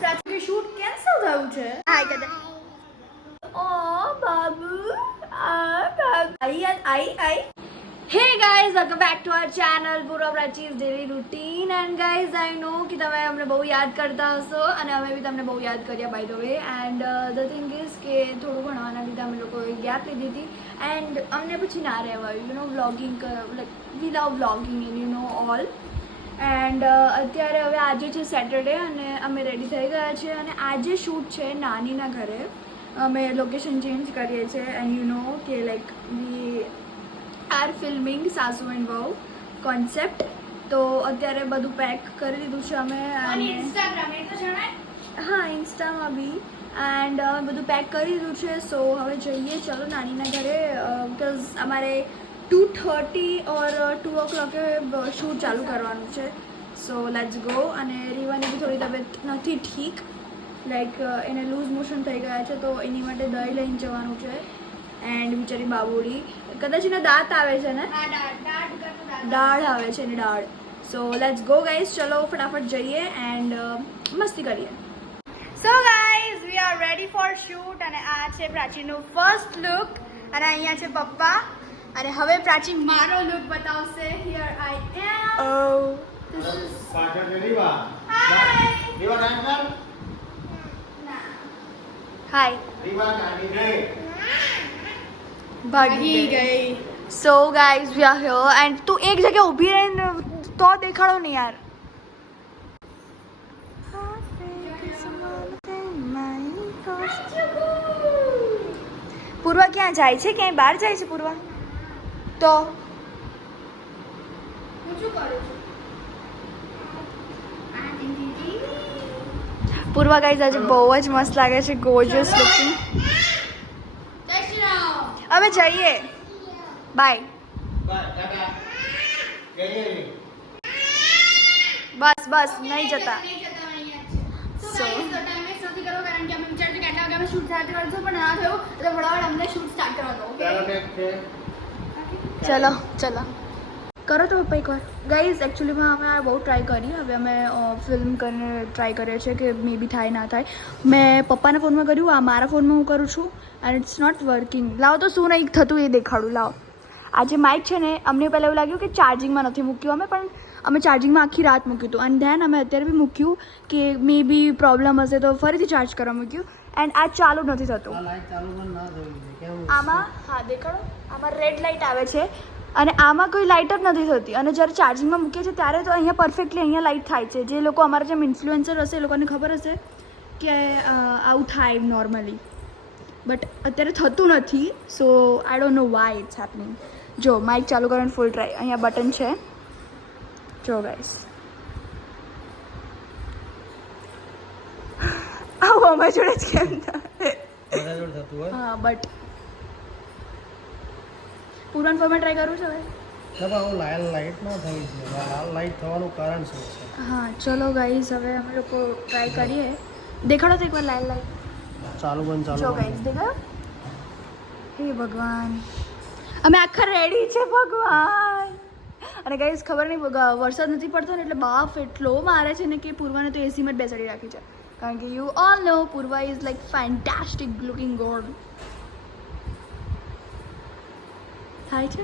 પ્રાચી shoot cancel થયું છે. હાય કદા ઓ બાબુ આઈ Hey guys, welcome back to our channel Pura Prachi's Daily Routine. And guys, I know कि તમે અમને બહુ યાદ કરતા હશો અને અમે બી તમને બહુ યાદ કર્યા by the way. And the thing is કે થોડું ભણવાના લીધે અમે લોકોએ ગેપ લીધી હતી and અમને પછી ના રહેવાયું, you know, vlogging, like we love vlogging and you know all. And અત્યારે હવે આજે છે સેટરડે અને અમે રેડી થઈ ગયા છીએ અને આજે શૂટ છે નાનીના ઘરે. અમે લોકેશન ચેન્જ કરીએ છીએ એન્ડ યુ નો કે લાઈક વી આર ફિલ્મિંગ સાસુ એન્ડ વહુ કોન્સેપ્ટ. તો અત્યારે બધું પેક કરી દીધું છે અમે હા ઇન્સ્ટામાં બી એન્ડ બધું પેક કરી દીધું છે. સો હવે જઈએ ચલો નાનીના ઘરે બિકોઝ અમારે 2:30 ઓર 2 o'clock શૂટ ચાલુ કરવાનું છે. So let's go. અને રીવાની બી થોડી તબિયત નથી ઠીક, લાઈક એને લૂઝ મોશન થઈ ગયા છે તો એની માટે દહીં લઈને જવાનું છે. એન્ડ બિચારી બાબુડી કદાચ એના દાંત આવે છે ને, દાળ આવે છે એની દાળ. સો લેટ્સ ગો ગાઈઝ, ચલો ફટાફટ જઈએ એન્ડ મસ્તી કરીએ. So guys we are ready for shoot અને આ છે પ્રાચીનું ફર્સ્ટ લુક અને અહીંયા છે પપ્પા અને હવે પ્રાચી મારો લુક બતાવશે. હિયર આઈ એમ. હાય ભાગી ગઈ. So guys we are here and તું એક જગ્યાએ ઊભી રહીને તો દેખાડો ને યાર. પૂર્વા ક્યાં જાય છે? ક્યાંય બહાર જાય છે પૂર્વા? તો પૂર્વા ગાઈઝ આજે બહુ જ મસ્ત લાગે છે, ગોર્જિયસ લુકિંગ. હવે જઈએ, બાય. બસ બસ નહીં જતા. ચલો ચલો કરો તો પપ્પા એકવાર. ગાઈઝ એકચ્યુઅલીમાં અમે આ બહુ ટ્રાય કરી, હવે અમે ફિલ્મ કરીને ટ્રાય કરીએ છીએ કે મે બી થાય ના થાય. મેં પપ્પાના ફોનમાં કર્યું, આ મારા ફોનમાં હું કરું છું એન્ડ ઇટ્સ નોટ વર્કિંગ. લાવો તો શું નહીં થતું એ દેખાડું. લાવો આ જે માઇક છે ને, અમને પહેલાં એવું લાગ્યું કે ચાર્જિંગમાં નથી મૂક્યું અમે, પણ અમે ચાર્જિંગમાં આખી રાત મૂક્યું હતું એન્ડ ધેન અમે અત્યારે બી મૂક્યું કે મે બી પ્રોબ્લેમ હશે તો ફરીથી ચાર્જ કરવા મૂક્યું એન્ડ આ ચાલુ નથી થતું. આમાં હા દેખાડો, આમાં રેડ લાઇટ આવે છે અને આમાં કોઈ લાઇટ જ નથી થતી. અને જ્યારે ચાર્જિંગમાં મૂકીએ છીએ ત્યારે તો અહીંયા પરફેક્ટલી અહીંયા લાઇટ થાય છે. જે લોકો અમારા જેમ ઇન્ફ્લુએન્સર હશે એ લોકોને ખબર હશે કે આવું થાય નોર્મલી, બટ અત્યારે થતું નથી. So I don't know why it's happening. જો માઇક ચાલુ કરવાનું ફૂલ ટ્રાય, અહીંયા બટન છે જો ગાઈસ. આવું અમારી જોડે જ કેમ થાય? હા બટ પૂરણ ફોર્મેટ ટ્રાય કરું છું હવે. લાઈટ ના થઈ છે, લાઈટ થવાનું કારણ શું છે? હા ચલો ગાઈઝ હવે અમે લોકો ટ્રાય કરીએ. દેખાડો તો એકવાર લાઈટ ચાલુ બંધ ચાલુ. જો ગાઈઝ દેખાડો. હે ભગવાન, અમે આખા રેડી છે ભગવાન. અને ગાઈઝ ખબર નહીં વરસાદ નથી પડતો ને એટલે બાફ એટલો મારે છે ને કે પૂર્વાને તો એસીમાં જ બેસાડી રાખી છે, કારણ કે you all know Purva is like fantastic looking God. થાય છે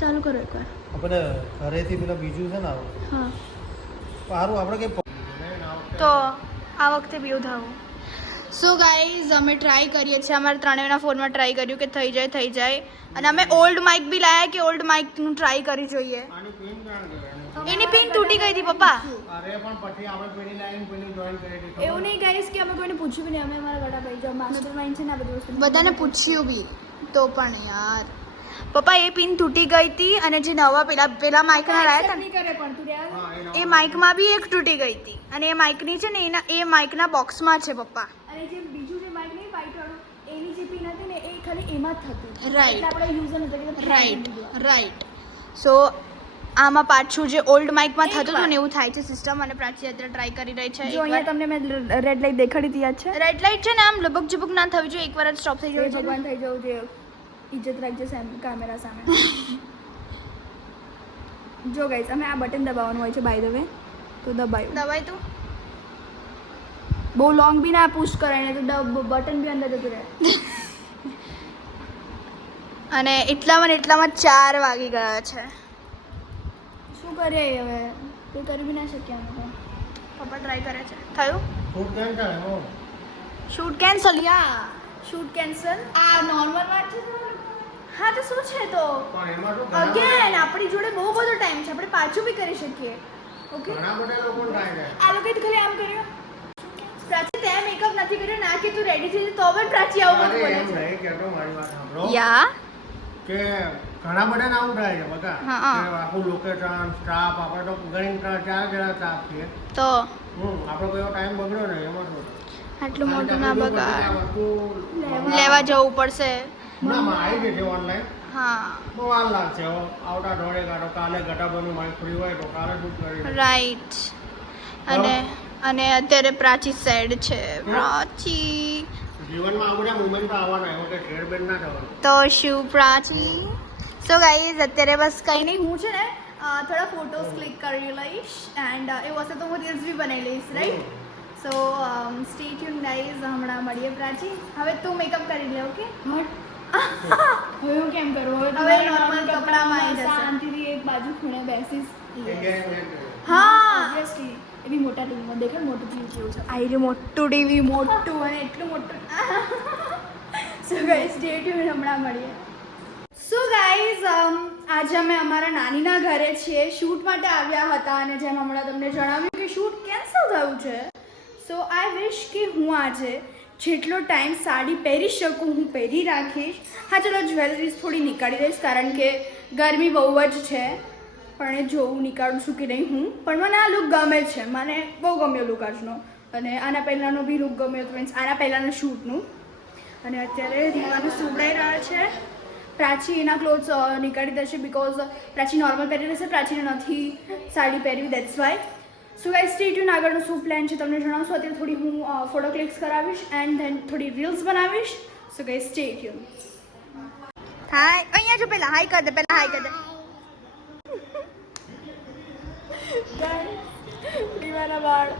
ચાલુ કરો એકવાર. આપણે ઘરેથી પેલા બીજું છે ને આવું. હા સારું આપણે કઈ તો આ વખતે બી ઉધાવું. સો ગાઈઝ અમે ટ્રાય કરીએ છીએ, અમારે ત્રણેયના ફોનમાં ટ્રાય કર્યું કે થઈ જાય. અને અમે ઓલ્ડ માઇક બી લાયા કે ઓલ્ડ માઇકનું ટ્રાય કરી જોઈએ. એની પિન તૂટી ગઈ હતી પપ્પા. એવું નહીં ગાઈઝ કે અમે કોઈને પૂછ્યું બી નહીં, અમે અમારા ગળા ભાઈ જો માસ્ટર માઇન્ડ છે ને આ બધી વસ્તુ બધાને પૂછ્યું બી તો પણ યાર પપ્પા એ પિન તૂટી ગઈ હતી. અને જે નવા પેલા માઇકના લાયા હતા ને એ માઇકમાં બી એક તૂટી ગઈ હતી અને એ માઇકની છે ને એ માઇકના બોક્સમાં છે પપ્પા. અને જે બીજું જે માઇક નહીં વ્હાઈટ વાળું એની જે પિન હતી ને એ ખાલી એમાં જ થતું. રાઈટ આપણે યુઝ નથી. રાઈટ. સો આમાં પાછું જે ઓલ્ડ માઇકમાં થતું હતું ને એવું થાય છે સિસ્ટમ. અને પ્રાચી અત્યારે ટ્રાય કરી રહી છે. જો અહીંયા તમને મેં રેડ લાઇટ દેખાડી હતી યાદ છે? રેડ લાઇટ છે ને આમ લબક ઝબક ના થવી જોઈએ, એકવાર જ સ્ટોપ થઈ જવું. ભગવાન થઈ જવું જોઈએ. ઇજ્જત રાખજે કેમેરા સામે. જો ગાઈસ અમે આ બટન દબાવવાનું હોય છે બાય ધ વે, તો દબાયું. દવાઈ તું બહુ લોંગ બી ના પુશ કરાય ને તો બટન બી અંદર જતું રહે. અને એટલામાં 4 વાગી ગયા છે. શું કરીએ હવે, કંઈ કરી બી ના શકીએ અમે તો. પપ્પા ટ્રાય કરે છે. થયું? ફૂડ કેમ ચાલે હો? Shoot cancel. Shoot cancel. આ નોર્મલ વાત છે. હા તો શું છે તો પણ એમાં શું ઘણા અગેન આપણી જોડે બહુ બધો ટાઈમ છે, આપણે પાછું બી કરી શકીએ. ઓકે ઘણા બધા લોકો ટ્રાય કરે. આ લોકોએ તો ખાલી આમ કર્યું. પ્રાચી તે મેકઅપ નથી કર્યો, ના કે તું રેડી થઈ તો પણ પ્રાચી આવું અરે બધું બોલે એમ છે. નહીં કહેતો, મારી વાત સાંભળો. યા કે ઘણા બધા આવું થાય છે બકા. હા. કે આખું લોકેશન સ્ટાફ આપણે તો ગણી 3-4 જણા સ્ટાફ છે. તો આપણો કયો ટાઈમ બગડ્યો ને એમાં શું? આટલું મોટું ના કારણ કે બગાડ. આ વસ્તુ લેવા જવું પડશે. ના માં આવી જશે ઓનલાઈન. હા બહુ વાર લાગશે. હવે આવતા દોડે કાઢો, કાલે ઘટાબોનું માઇક ફ્રી હોય તો કાલે શૂટ કરી રાઈટ. અને અત્યારે પ્રાચી સેડ છે. પ્રાચી જીવનમાં આ બધા મુમેન્ટ આવવાના, એમાં કે શેરબેન ના થવાનું. તો શું પ્રાચી? સો ગાઈઝ અત્યારે બસ કંઈ નહીં. હું છે ને થોડા ફોટોઝ ક્લિક કરી લઈશ એન્ડ એ વસ્તુ તો હું રીલ્સ બી બનાવી લઈશ, રાઈટ? સો સ્ટે ટ્યુન ગાઈઝ. હમણાં મળીએ પ્રાચી. હવે તું મેકઅપ કરી લે. ઓકે હવે હું કેમ કરું? હવે તમારા normal કપડામાં આવી જશે. શાંતિથી એક બાજુ ખૂણે બેસીશ. હા Obviously, એ બી મોટા ટીવીમાં દેખાય, મોટું ટીવી જેવું છે. આ રહ્યું મોટું ટીવી. મોટું અને એટલું મોટું. સો ગાઈઝ સ્ટે ટ્યુન. હમણાં મળીએ. સો ગાઈઝ આજે અમે અમારા નાનીના ઘરે છીએ, શૂટ માટે આવ્યા હતા અને જેમ હમણાં તમને જણાવ્યું કે શૂટ કેન્સલ થયું છે. સો આઈ વિશ કે હું આજે જેટલો ટાઈમ સાડી પહેરી શકું હું પહેરી રાખીશ. હા ચલો જ્વેલરીઝ થોડી નીકાળી દઈશ કારણ કે ગરમી બહુ જ છે, પણ એ જોવું નીકાળું છું કે નહીં હું. પણ મને આ લુક ગમે છે, મને બહુ ગમ્યો લુક આજનો. અને આના પહેલાંનો બી લુક ગમ્યો હતો, મીન્સ આના પહેલાંનો શૂટનું. અને અત્યારે રીવાનું સુવડાઈ રહ્યા છે. પ્રાચી એના ક્લોથ્સ નીકાળી દેશે બિકોઝ પ્રાચી નોર્મલ પહેરી રહેશે, પ્રાચીને નથી સાડી પહેરવી, that's why. So guys stay tune. આગળનો શું પ્લાન છે તમને જણાવશો. અત્યારે થોડી હું ફોટો ક્લિક્સ કરાવીશ એન્ડ ધેન થોડી રીલ્સ બનાવીશ. So guys stay tune. Hi અહીંયા જો પેલા હાય કર દે. હાય કર દે. દીવાના બાળ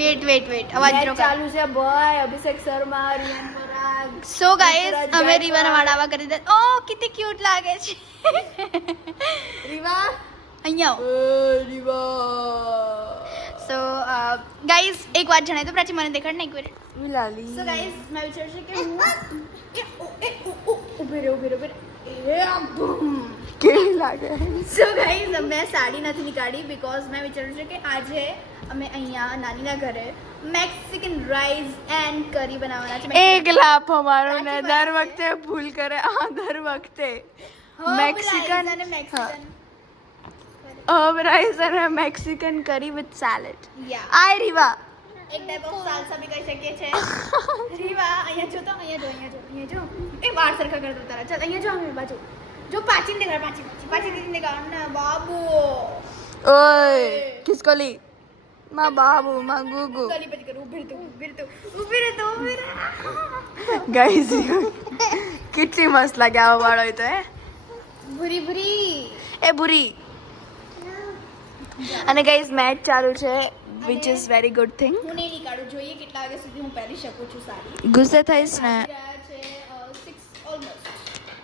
વેટ અવાજ મેચ નો ચાલુ છે બોય. અભિષેક શર્મા, રિયાન પરાગ. સો ગાઈઝ અમે રીવાના વાડાવા કરી દે. ઓ કેટલી ક્યુટ લાગે છે. રીવા અહીંયા સો ગાઈઝ એક વાત જણાય તો પ્રાચી મને દેખાડ ને એક વાર. વિલાલી. સો ગાઈઝ મેં વિચાર્યું છે કે હું ઉભી રહે. કેવી લાગે? સો ગાઈઝ મેં સાડી નથી નીકાળી બિકોઝ મેં વિચાર્યું છે કે આજે અમે અહીંયા નાનીના ઘરે મેક્સિકન રાઈસ એન્ડ કરી બનાવવાના છે. એક લાફ અમારો ને દર વખતે ભૂલ કરે. દર વખતે મેક્સિકન અને મેક્સિકન. રાઈસ અને મેક્સિકન કરી વિથ સેલેડ. યા આય રીવા. એક ટાઈપ ઓફ સાલસા બી કહી શકીએ છે. રીવા અહીંયા જો તો અહીંયા જો એ વાળ સરખા કરતો તારા. ચાલ અહીંયા જો અમે બાજુ જો પાચીને દેખાડ. પાચી દીદીને દેખાડ ને બાબુ. ઓય કિસકો લી? માં બાબુ માં ગુગુ. ગલી પછી કર. ઊભી રહે. ગાઈઝ કેટલી મસ્ત લાગે આવો વાળો હોય તો. ભૂરી એ બુરી. અને ગાઈઝ મેચ ચાલુ છે which is very good thing. હું નહીં નીકાળું. જોઈએ કેટલા વાગ્યા સુધી હું પહેરી શકું છું સાડી. ગુસ્સે થઈશ ને. ગયા છે 6 ઓલમોસ્ટ.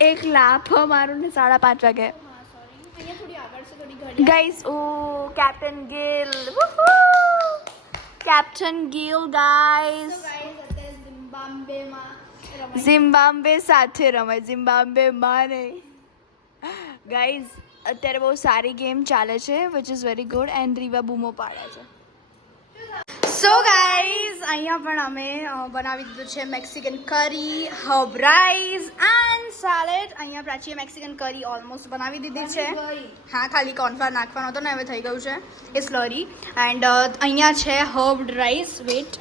એક લાફ મારું ને 5:30 વાગે. હા સોરી. અહીંયા થોડી આગળ છે, થોડી ઘડી. Guys oh captain Gill. Captain Gill guys. Guys અત્યારે ઝિમ્બાબ્વેમાં રમાય. ઝિમ્બાબ્વે સાથે રમાય. ઝિમ્બાબ્વે માં નહીં. ગાઈઝ અત્યારે બહુ સારી ગેમ ચાલે છે which is very good and Riva બૂમો પાડે છે. સો ગાઈઝ અહીંયા પણ અમે બનાવી દીધું છે મેક્સિકન કરી, હર્બ રાઈસ એન્ડ સેલેડ. અહીંયા પ્રાચીએ મેક્સિકન કરી ઓલમોસ્ટ બનાવી દીધી છે. હા ખાલી કોર્નફ્લાવર નાખવાનો હતો ને હવે થઈ ગયું છે એ સ્લરી. એન્ડ અહીંયા છે herb rice. Wait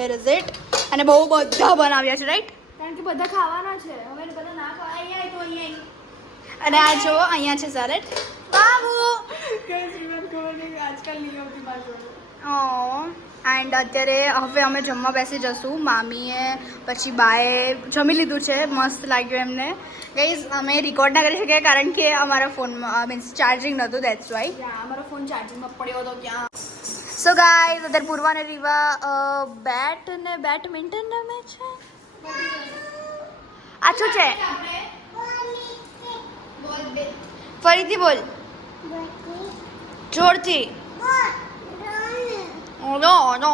here is it. અને બહુ બધા બનાવ્યા છે રાઈટ. કારણ કે બધા ખાવાના છે. હવે બધા ના ખાવા અહીંયા તો અહીંયા. અને આ જો અહીંયા છે સેલેડ. બાબુ આજકાલ નહીં આવતી બાજુ એન્ડ અત્યારે હવે અમે જમવા બેસી જશું. મામીએ પછી બાએ જમી લીધું છે, મસ્ત લાગ્યું એમને. ગાઈઝ અમે રેકોર્ડ ના કરી શકીએ કારણ કે અમારા ફોનમાં મીન્સ ચાર્જિંગ નહોતું, દેટ્સ વાય. અમારો ફોન ચાર્જિંગમાં પડ્યો હતો ક્યાં. સો ગાઈઝ અત્યારે પૂર્વા અને રીવા બેડમિન્ટન રમે છે. આ શું છે? ફરીથી બોલ જોરથી. ઓનો ઓનો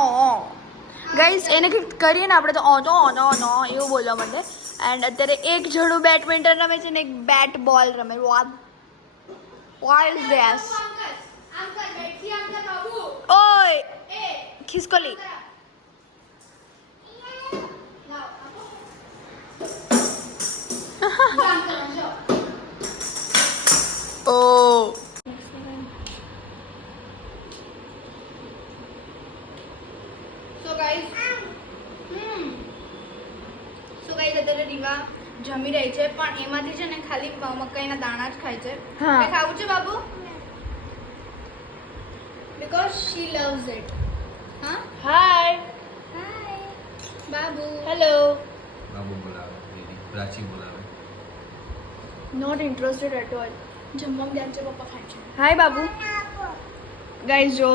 ગાઈઝ એને કંઈક કરીએ ને આપણે તો ઓનો ઓનો ઓનો એવું બોલવા માંડે. એન્ડ અત્યારે એક જણું બેડમિન્ટન રમે છે ને એક બેટ બોલ રમે. What is this? ઓય ખિસકોલી. ઓ સો ગાઈઝ અત્યારે રીવા જમી રહી છે, પણ એમાંથી છે ને ખાલી મકાઈના દાણા જ ખાય છે. કંઈ ખાવું છે બાબુ? Because she loves it. હા હાય હાય બાબુ. હેલો. બાબુ બોલાવે, દીદી પ્રાચી બોલાવે. Not interested at all. જમવામાં ધ્યાન છે, પપ્પા ખાય છે. હાય બાબુ. ગાઈઝ જો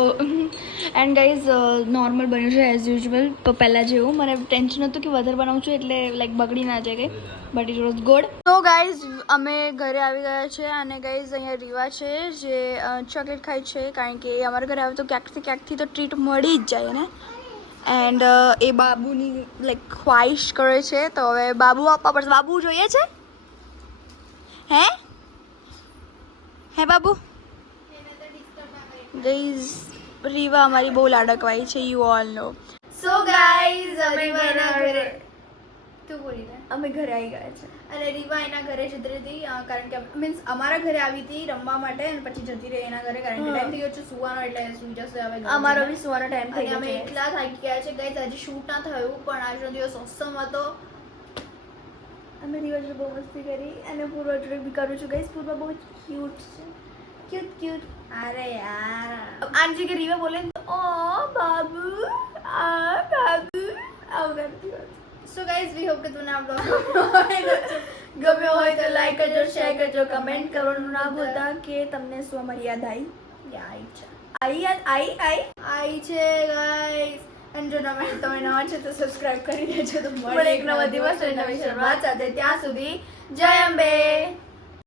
એન્ડ ગાઈઝ નોર્મલ બન્યું છે એઝ યુઝ્યુઅલ. તો પહેલાં જેવું મને ટેન્શન હતું કે વધારે બનાવું છું એટલે લાઈક બગડી ના જાય કંઈ, બટ ઇટ વોઝ ગુડ. તો ગાઈઝ અમે ઘરે આવી ગયા છે અને ગાઈઝ અહીંયા રીવા છે જે ચોકલેટ ખાય છે કારણ કે અમારા ઘરે આવે તો ક્યાંકથી તો ટ્રીટ મળી જ જાય ને. એન્ડ એ બાબુની લાઈક ખ્વાહિશ કરે છે તો હવે બાબુ આપવા પડશે. બાબુ જોઈએ છે? હે બાબુ? ગાઈઝ રીવા અમારી બહુ લાડકવાઈ છે, you all know. So guys અમે ઘરે તું બોલી ને અમે ઘરે આવી ગયા છે અને રીવા એના ઘરે જતી હતી કારણ કે મીન્સ અમારા ઘરે આવી હતી રમવા માટે અને પછી જતી રહી એના ઘરે કારણ કે ટાઈમ થઈ ગયો છે સુવાનો એટલે સુઈ જશે હવે. અમારો બી સુવાનો ટાઈમ થઈ ગયો. અમે એટલા થાકી ગયા છે ગાઈઝ. હજી શૂટ ના થયું પણ આજનો દિવસ ઓસમ હતો. અમે રીવા જોડે બહુ મસ્તી કરી અને પૂર્વા જોડે બી કરું છું ગાઈઝ. પૂર્વા બહુ ક્યુટ છે, ક્યુટ. અરે યાર આની જગ્યાએ રીવા બોલે ઓ બાબુ આ બાબુ આવું કરતી હોય. સો ગાઈઝ વી હોપ કે તમને આ બ્લોગ ગમ્યો હોય તો લાઈક કરજો, શેર કરજો, કમેન્ટ કરવાનું ના ભૂલતા કે તમને શું અમારી યાદ આવી છે ગાઈઝ. અને જો તમે નવા છે તો સબસ્ક્રાઇબ કરી દેજો. તો મળે એક નવા દિવસ અને નવી શરૂઆત સાથે. ત્યાં સુધી જય અંબે.